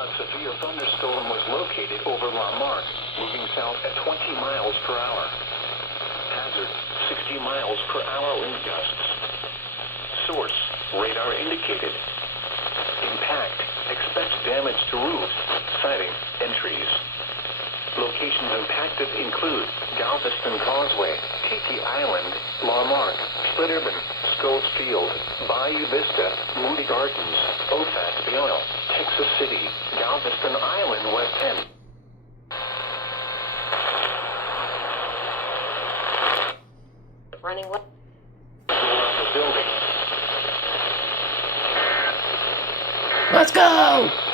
A severe thunderstorm was located over La Marque, moving south at 20 miles per hour. Hazard, 60 miles per hour wind gusts. Source, radar indicated. Impact, expect damage to roofs, siding, and trees. Locations impacted include Galveston Causeway, Tiki Island, La Marque, Split-Urban, Scots Field, Bayou Vista, Moody Gardens, Ophad Vale, Texas City, Galveston Island, West End. Running what? The building. Let's go!